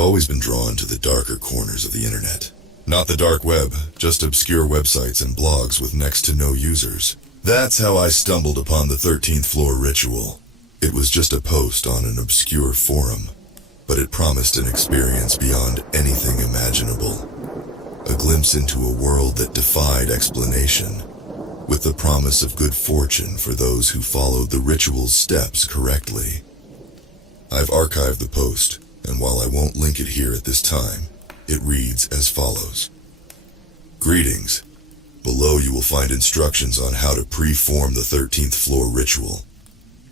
I've always been drawn to the darker corners of the internet. Not the dark web, just obscure websites and blogs with next to no users. That's how I stumbled upon the 13th floor ritual. It was just a post on an obscure forum, but it promised an experience beyond anything imaginable. A glimpse into a world that defied explanation, with the promise of good fortune for those who followed the ritual's steps correctly. I've archived the post, and while I won't link it here at this time, it reads as follows. Greetings. Below you will find instructions on how to pre-form the 13th floor ritual.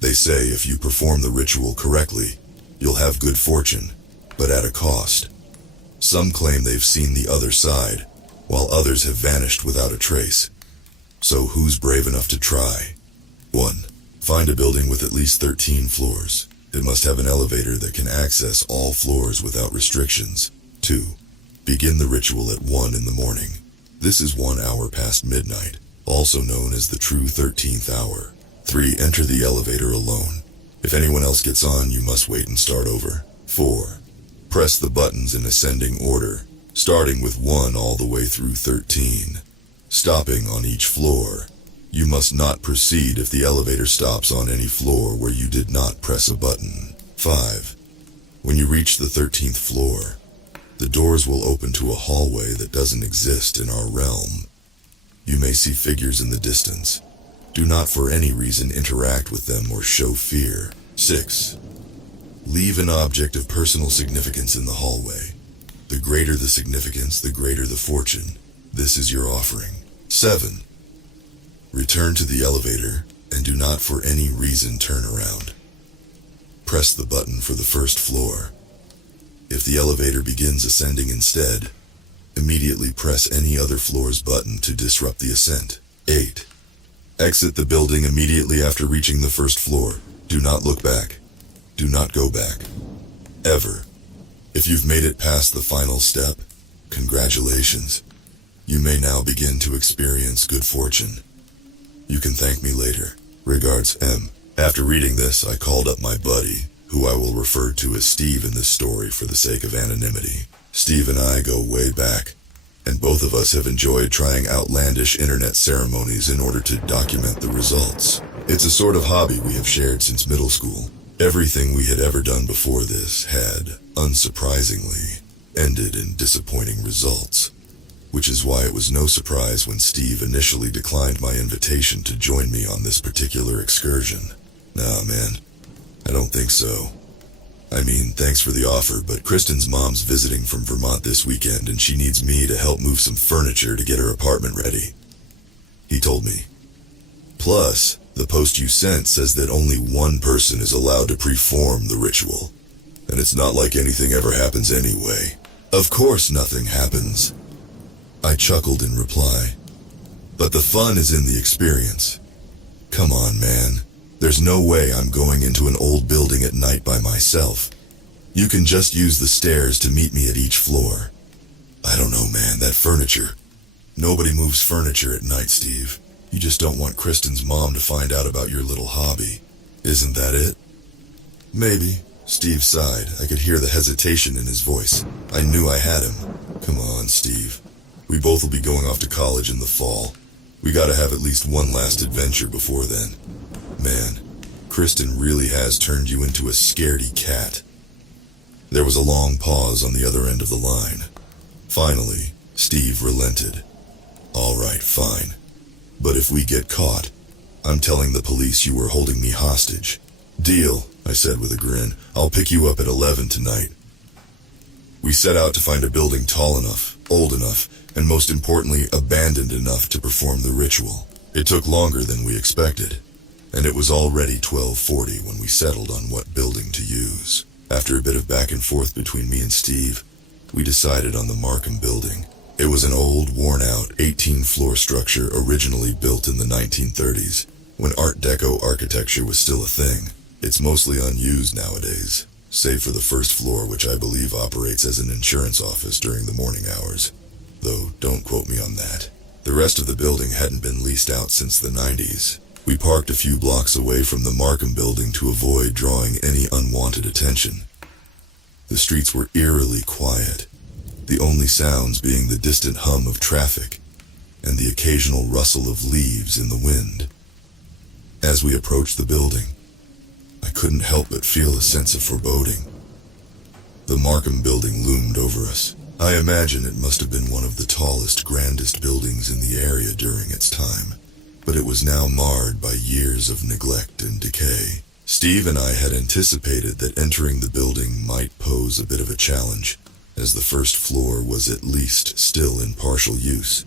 They say if you perform the ritual correctly, you'll have good fortune, but at a cost. Some claim they've seen the other side, while others have vanished without a trace. So who's brave enough to try? 1. Find a building with at least 13 floors. It must have an elevator that can access all floors without restrictions. 2. Begin the ritual at 1 in the morning. This is 1 hour past midnight, also known as the true 13th hour. 3. Enter the elevator alone. If anyone else gets on, you must wait and start over. 4. Press the buttons in ascending order, starting with 1 all the way through 13. Stopping on each floor. You must not proceed if the elevator stops on any floor where you did not press a button. 5. When you reach the 13th floor, the doors will open to a hallway that doesn't exist in our realm. You may see figures in the distance. Do not for any reason interact with them or show fear. 6. Leave an object of personal significance in the hallway. The greater the significance, the greater the fortune. This is your offering. 7. Return to the elevator and do not for any reason turn around. Press the button for the first floor. If the elevator begins ascending instead, immediately press any other floor's button to disrupt the ascent. 8. Exit the building immediately after reaching the first floor. Do not look back. Do not go back. Ever. If you've made it past the final step, congratulations. You may now begin to experience good fortune. You can thank me later. Regards, M. After reading this, I called up my buddy, who I will refer to as Steve in this story for the sake of anonymity. Steve and I go way back, and both of us have enjoyed trying outlandish internet ceremonies in order to document the results. It's a sort of hobby we have shared since middle school. Everything we had ever done before this had, unsurprisingly, ended in disappointing results, which is why it was no surprise when Steve initially declined my invitation to join me on this particular excursion. Nah, man. I don't think so. I mean, thanks for the offer, but Kristen's mom's visiting from Vermont this weekend and she needs me to help move some furniture to get her apartment ready. He told me. Plus, the post you sent says that only one person is allowed to perform the ritual. And it's not like anything ever happens anyway. Of course nothing happens. I chuckled in reply. But the fun is in the experience. Come on, man. There's no way I'm going into an old building at night by myself. You can just use the stairs to meet me at each floor. I don't know, man, that furniture. Nobody moves furniture at night, Steve. You just don't want Kristen's mom to find out about your little hobby. Isn't that it? Maybe. Steve sighed. I could hear the hesitation in his voice. I knew I had him. Come on, Steve. We both will be going off to college in the fall. We gotta have at least one last adventure before then. Man, Kristen really has turned you into a scaredy cat. There was a long pause on the other end of the line. Finally, Steve relented. All right, fine. But if we get caught, I'm telling the police you were holding me hostage. Deal, I said with a grin. I'll pick you up at 11 tonight. We set out to find a building tall enough, old enough, and most importantly, abandoned enough to perform the ritual. It took longer than we expected, and it was already 12:40 when we settled on what building to use. After a bit of back and forth between me and Steve, we decided on the Markham building. It was an old, worn-out, 18-floor structure originally built in the 1930s, when Art Deco architecture was still a thing. It's mostly unused nowadays, save for the first floor, which I believe operates as an insurance office during the morning hours. Though, don't quote me on that. The rest of the building hadn't been leased out since the 90s. We parked a few blocks away from the Markham building to avoid drawing any unwanted attention. The streets were eerily quiet, the only sounds being the distant hum of traffic and the occasional rustle of leaves in the wind. As we approached the building, I couldn't help but feel a sense of foreboding. The Markham building loomed over us. I imagine it must have been one of the tallest, grandest buildings in the area during its time, but it was now marred by years of neglect and decay. Steve and I had anticipated that entering the building might pose a bit of a challenge, as the first floor was at least still in partial use.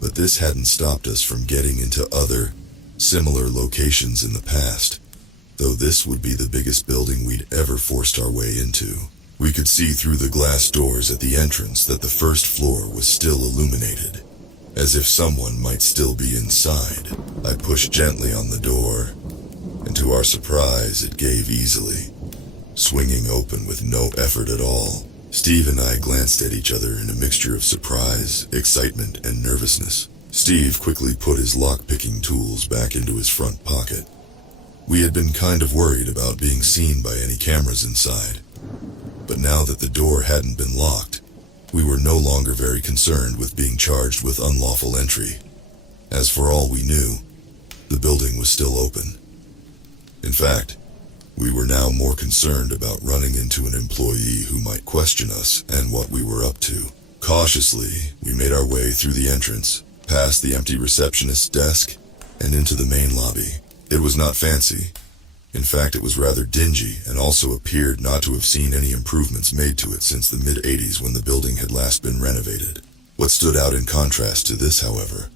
But this hadn't stopped us from getting into other, similar locations in the past, though this would be the biggest building we'd ever forced our way into. We could see through the glass doors at the entrance that the first floor was still illuminated, as if someone might still be inside. I pushed gently on the door, and to our surprise, it gave easily, swinging open with no effort at all. Steve and I glanced at each other in a mixture of surprise, excitement, and nervousness. Steve quickly put his lock-picking tools back into his front pocket. We had been kind of worried about being seen by any cameras inside, but now that the door hadn't been locked, we were no longer very concerned with being charged with unlawful entry. As for all we knew, the building was still open. In fact, we were now more concerned about running into an employee who might question us and what we were up to. Cautiously, we made our way through the entrance, past the empty receptionist's desk, and into the main lobby. It was not fancy. In fact, it was rather dingy and also appeared not to have seen any improvements made to it since the mid-80s when the building had last been renovated. What stood out in contrast to this, however,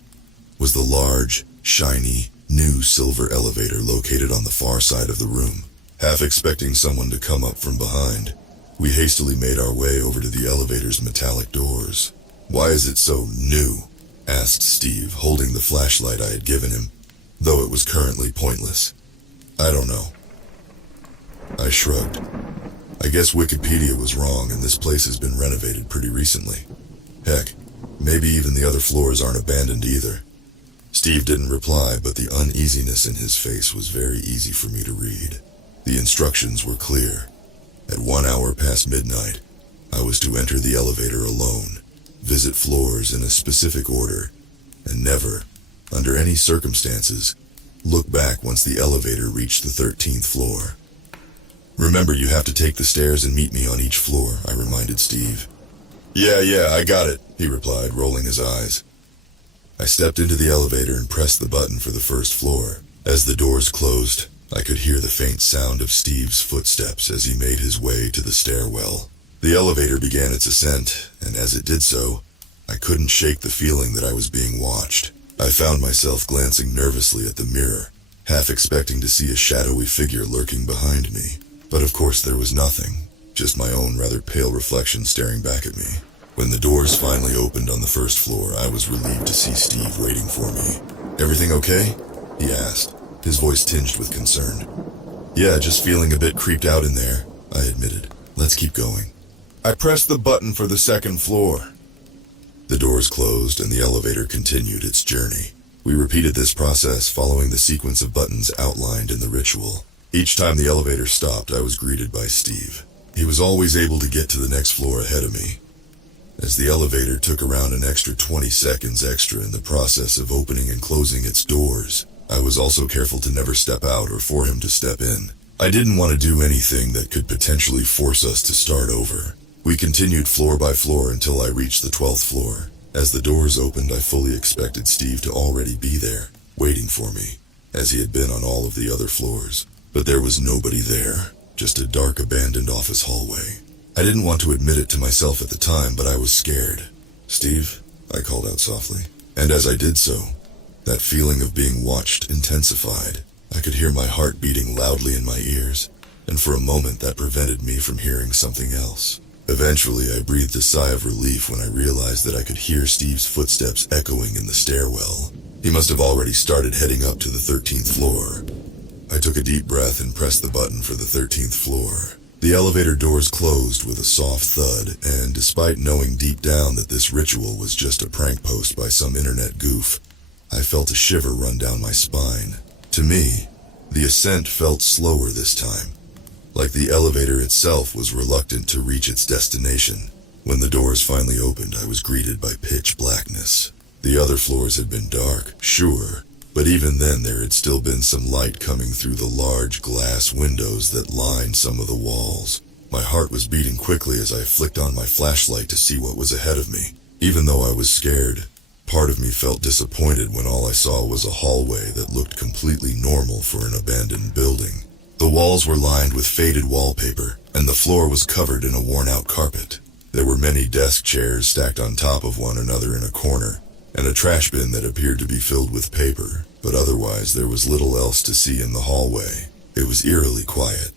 was the large, shiny, new silver elevator located on the far side of the room. Half expecting someone to come up from behind, we hastily made our way over to the elevator's metallic doors. "Why is it so new?" asked Steve, holding the flashlight I had given him, though it was currently pointless. "I don't know." I shrugged. "I guess Wikipedia was wrong and this place has been renovated pretty recently. Heck, maybe even the other floors aren't abandoned either." Steve didn't reply, but the uneasiness in his face was very easy for me to read. The instructions were clear. At 1 hour past midnight, I was to enter the elevator alone, visit floors in a specific order, and never, under any circumstances, look back once the elevator reached the 13th floor. "Remember, you have to take the stairs and meet me on each floor," I reminded Steve. Yeah, I got it," he replied, rolling his eyes. I stepped into the elevator and pressed the button for the first floor. As the doors closed, I could hear the faint sound of Steve's footsteps as he made his way to the stairwell. The elevator began its ascent, and as it did so, I couldn't shake the feeling that I was being watched. I found myself glancing nervously at the mirror, half expecting to see a shadowy figure lurking behind me. But of course there was nothing, just my own rather pale reflection staring back at me. When the doors finally opened on the first floor, I was relieved to see Steve waiting for me. "Everything okay?" he asked, his voice tinged with concern. "Yeah, just feeling a bit creeped out in there," I admitted. "Let's keep going." I pressed the button for the second floor. The doors closed and the elevator continued its journey. We repeated this process following the sequence of buttons outlined in the ritual. Each time the elevator stopped, I was greeted by Steve. He was always able to get to the next floor ahead of me, as the elevator took around an extra 20 seconds extra in the process of opening and closing its doors. I was also careful to never step out or for him to step in. I didn't want to do anything that could potentially force us to start over. We continued floor by floor until I reached the 12th floor. As the doors opened, I fully expected Steve to already be there, waiting for me, as he had been on all of the other floors. But there was nobody there, just a dark abandoned office hallway. I didn't want to admit it to myself at the time, but I was scared. "Steve," I called out softly. And as I did so, that feeling of being watched intensified. I could hear my heart beating loudly in my ears, and for a moment that prevented me from hearing something else. Eventually, I breathed a sigh of relief when I realized that I could hear Steve's footsteps echoing in the stairwell. He must have already started heading up to the 13th floor. I took a deep breath and pressed the button for the 13th floor. The elevator doors closed with a soft thud, and despite knowing deep down that this ritual was just a prank post by some internet goof, I felt a shiver run down my spine. To me, the ascent felt slower this time, like the elevator itself was reluctant to reach its destination. When the doors finally opened, I was greeted by pitch blackness. The other floors had been dark, sure, but even then there had still been some light coming through the large glass windows that lined some of the walls. My heart was beating quickly as I flicked on my flashlight to see what was ahead of me. Even though I was scared, part of me felt disappointed when all I saw was a hallway that looked completely normal for an abandoned building. The walls were lined with faded wallpaper, and the floor was covered in a worn-out carpet. There were many desk chairs stacked on top of one another in a corner, and a trash bin that appeared to be filled with paper, but otherwise there was little else to see in the hallway. It was eerily quiet,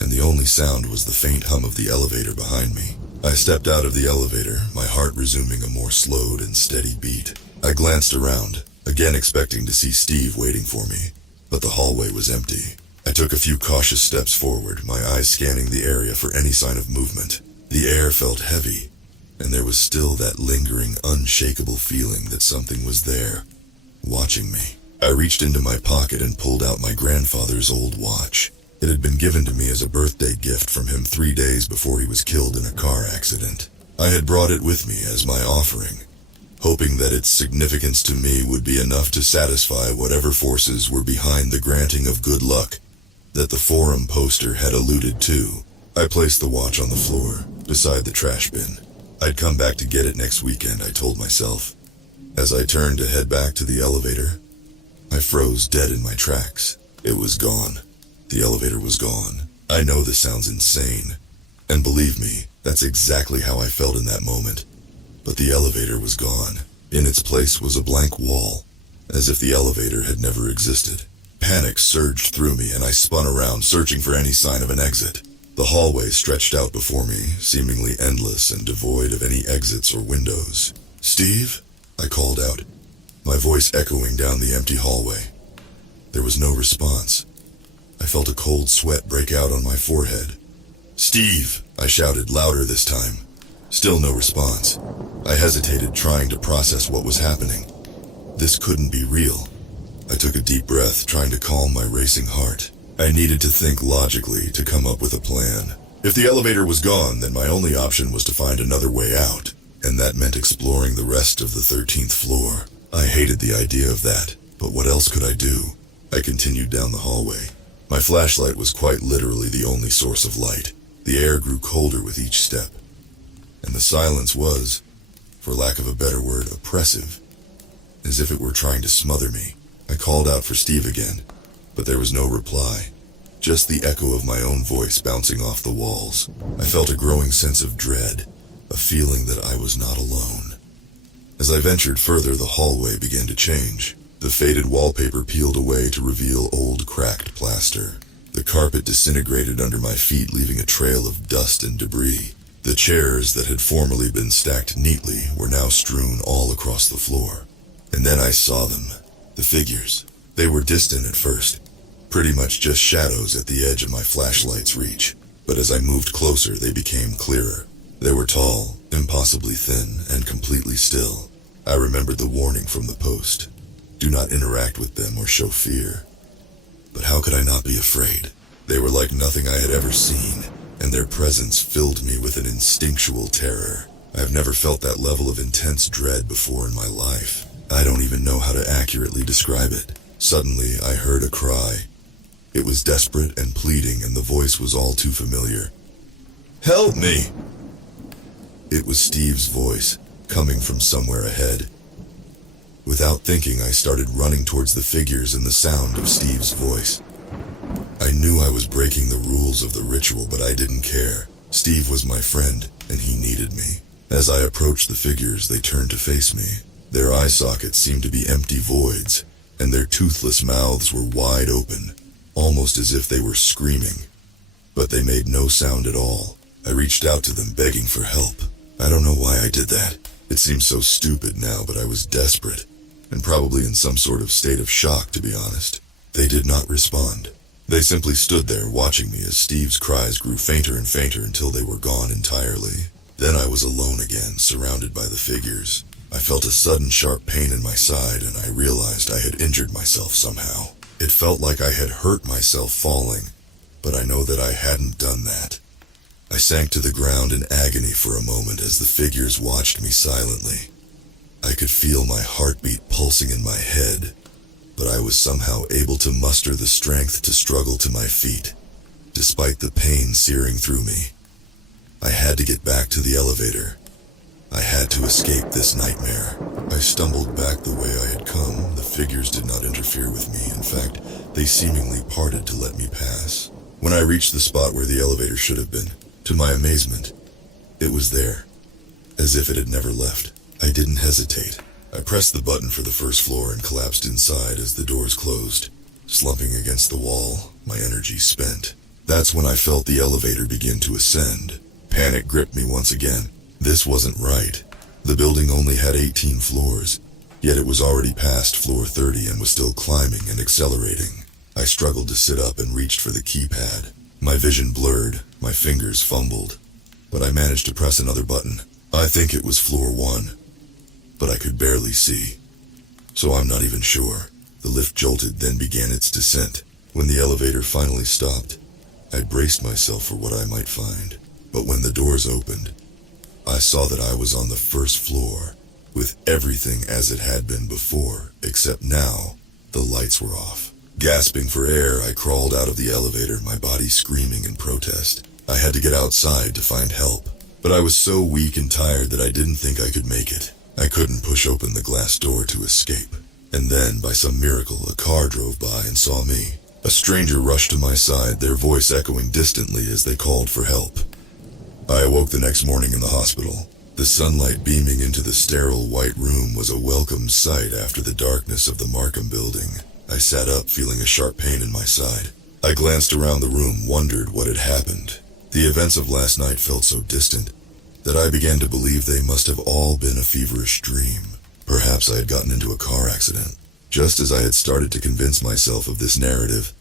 and the only sound was the faint hum of the elevator behind me. I stepped out of the elevator, my heart resuming a more slowed and steady beat. I glanced around, again expecting to see Steve waiting for me, but the hallway was empty. I took a few cautious steps forward, my eyes scanning the area for any sign of movement. The air felt heavy, and there was still that lingering, unshakable feeling that something was there, watching me. I reached into my pocket and pulled out my grandfather's old watch. It had been given to me as a birthday gift from him 3 days before he was killed in a car accident. I had brought it with me as my offering, hoping that its significance to me would be enough to satisfy whatever forces were behind the granting of good luck that the forum poster had alluded to. I placed the watch on the floor, beside the trash bin. I'd come back to get it next weekend, I told myself. As I turned to head back to the elevator, I froze dead in my tracks. It was gone. The elevator was gone. I know this sounds insane, and believe me, that's exactly how I felt in that moment. But the elevator was gone. In its place was a blank wall, as if the elevator had never existed. Panic surged through me, and I spun around, searching for any sign of an exit. The hallway stretched out before me, seemingly endless and devoid of any exits or windows. "Steve?" I called out, my voice echoing down the empty hallway. There was no response. I felt a cold sweat break out on my forehead. "Steve!" I shouted, louder this time. Still no response. I hesitated, trying to process what was happening. This couldn't be real. I took a deep breath, trying to calm my racing heart. I needed to think logically to come up with a plan. If the elevator was gone, then my only option was to find another way out, and that meant exploring the rest of the 13th floor. I hated the idea of that, but what else could I do? I continued down the hallway. My flashlight was quite literally the only source of light. The air grew colder with each step, and the silence was, for lack of a better word, oppressive, as if it were trying to smother me. I called out for Steve again, but there was no reply, just the echo of my own voice bouncing off the walls. I felt a growing sense of dread, a feeling that I was not alone. As I ventured further, the hallway began to change. The faded wallpaper peeled away to reveal old, cracked plaster. The carpet disintegrated under my feet, leaving a trail of dust and debris. The chairs that had formerly been stacked neatly were now strewn all across the floor. And then I saw them, the figures. They were distant at first, pretty much just shadows at the edge of my flashlight's reach. But as I moved closer, they became clearer. They were tall, impossibly thin, and completely still. I remembered the warning from the post. Do not interact with them or show fear. But how could I not be afraid? They were like nothing I had ever seen, and their presence filled me with an instinctual terror. I have never felt that level of intense dread before in my life. I don't even know how to accurately describe it. Suddenly, I heard a cry. It was desperate and pleading, and the voice was all too familiar. "Help me!" It was Steve's voice, coming from somewhere ahead. Without thinking, I started running towards the figures and the sound of Steve's voice. I knew I was breaking the rules of the ritual, but I didn't care. Steve was my friend, and he needed me. As I approached the figures, they turned to face me. Their eye sockets seemed to be empty voids, and their toothless mouths were wide open, almost as if they were screaming. But they made no sound at all. I reached out to them, begging for help. I don't know why I did that. It seems so stupid now, but I was desperate, and probably in some sort of state of shock, to be honest. They did not respond. They simply stood there watching me as Steve's cries grew fainter and fainter until they were gone entirely. Then I was alone again, surrounded by the figures. I felt a sudden sharp pain in my side, and I realized I had injured myself somehow. It felt like I had hurt myself falling, but I know that I hadn't done that. I sank to the ground in agony for a moment as the figures watched me silently. I could feel my heartbeat pulsing in my head, but I was somehow able to muster the strength to struggle to my feet, despite the pain searing through me. I had to get back to the elevator. I had to escape this nightmare. I stumbled back the way I had come. The figures did not interfere with me. In fact, they seemingly parted to let me pass. When I reached the spot where the elevator should have been, to my amazement, it was there, as if it had never left. I didn't hesitate. I pressed the button for the first floor and collapsed inside as the doors closed. Slumping against the wall, my energy spent. That's when I felt the elevator begin to ascend. Panic gripped me once again. This wasn't right. The building only had 18 floors, yet it was already past floor 30 and was still climbing and accelerating. I struggled to sit up and reached for the keypad. My vision blurred, my fingers fumbled, but I managed to press another button. I think it was floor 1, but I could barely see, so I'm not even sure. The lift jolted, then began its descent. When the elevator finally stopped, I braced myself for what I might find. But when the doors opened, I saw that I was on the first floor, with everything as it had been before, except now, the lights were off. Gasping for air, I crawled out of the elevator, my body screaming in protest. I had to get outside to find help, but I was so weak and tired that I didn't think I could make it. I couldn't push open the glass door to escape. And then, by some miracle, a car drove by and saw me. A stranger rushed to my side, their voice echoing distantly as they called for help. I awoke the next morning in the hospital. The sunlight beaming into the sterile white room was a welcome sight after the darkness of the Markham building. I sat up, feeling a sharp pain in my side. I glanced around the room, wondered what had happened. The events of last night felt so distant that I began to believe they must have all been a feverish dream. Perhaps I had gotten into a car accident. Just as I had started to convince myself of this narrative,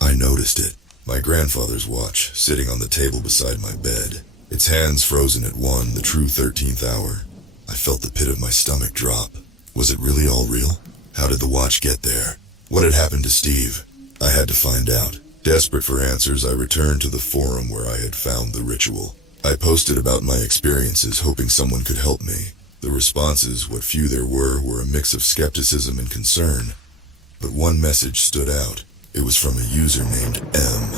I noticed it. My grandfather's watch, sitting on the table beside my bed. Its hands frozen at 1, the true 13th hour. I felt the pit of my stomach drop. Was it really all real? How did the watch get there? What had happened to Steve? I had to find out. Desperate for answers, I returned to the forum where I had found the ritual. I posted about my experiences, hoping someone could help me. The responses, what few there were a mix of skepticism and concern. But one message stood out. It was from a user named M,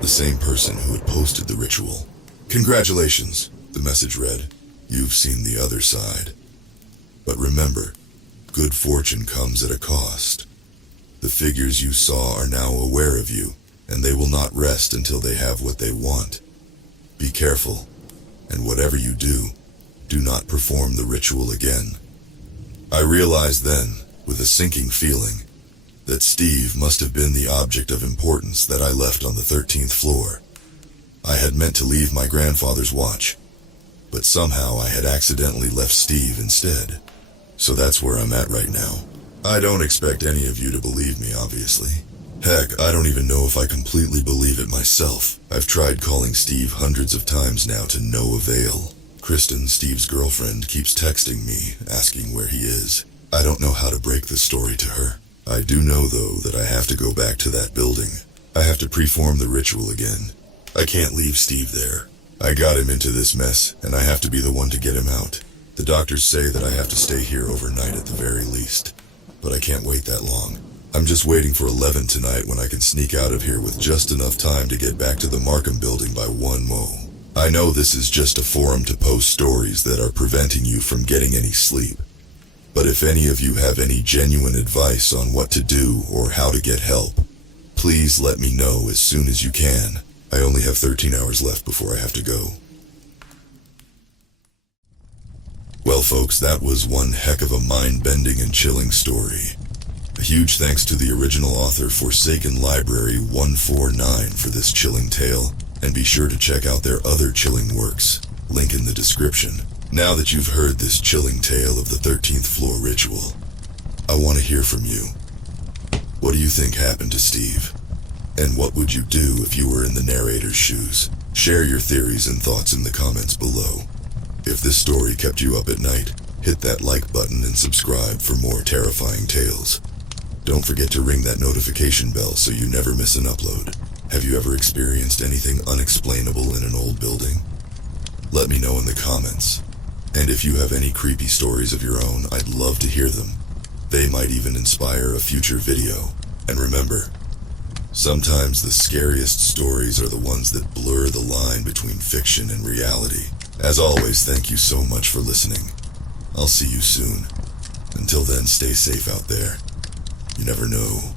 the same person who had posted the ritual. "Congratulations," the message read. "You've seen the other side. But remember, good fortune comes at a cost. The figures you saw are now aware of you, and they will not rest until they have what they want. Be careful, and whatever you do, do not perform the ritual again." I realized then, with a sinking feeling, that Steve must have been the object of importance that I left on the 13th floor. I had meant to leave my grandfather's watch, but somehow I had accidentally left Steve instead. So that's where I'm at right now. I don't expect any of you to believe me, obviously. Heck, I don't even know if I completely believe it myself. I've tried calling Steve hundreds of times now to no avail. Kristen, Steve's girlfriend, keeps texting me, asking where he is. I don't know how to break the story to her. I do know, though, that I have to go back to that building. I have to perform the ritual again. I can't leave Steve there. I got him into this mess, and I have to be the one to get him out. The doctors say that I have to stay here overnight at the very least, but I can't wait that long. I'm just waiting for 11 tonight when I can sneak out of here with just enough time to get back to the Markham building by 1 mo. I know this is just a forum to post stories that are preventing you from getting any sleep. But if any of you have any genuine advice on what to do or how to get help, please let me know as soon as you can. I only have 13 hours left before I have to go. Well, folks, that was one heck of a mind-bending and chilling story. A huge thanks to the original author, Forsaken Library 149, for this chilling tale, and be sure to check out their other chilling works, link in the description. Now that you've heard this chilling tale of the 13th floor ritual, I want to hear from you. What do you think happened to Steve? And what would you do if you were in the narrator's shoes? Share your theories and thoughts in the comments below. If this story kept you up at night, hit that like button and subscribe for more terrifying tales. Don't forget to ring that notification bell so you never miss an upload. Have you ever experienced anything unexplainable in an old building? Let me know in the comments. And if you have any creepy stories of your own, I'd love to hear them. They might even inspire a future video. And remember, sometimes the scariest stories are the ones that blur the line between fiction and reality. As always, thank you so much for listening. I'll see you soon. Until then, stay safe out there. You never know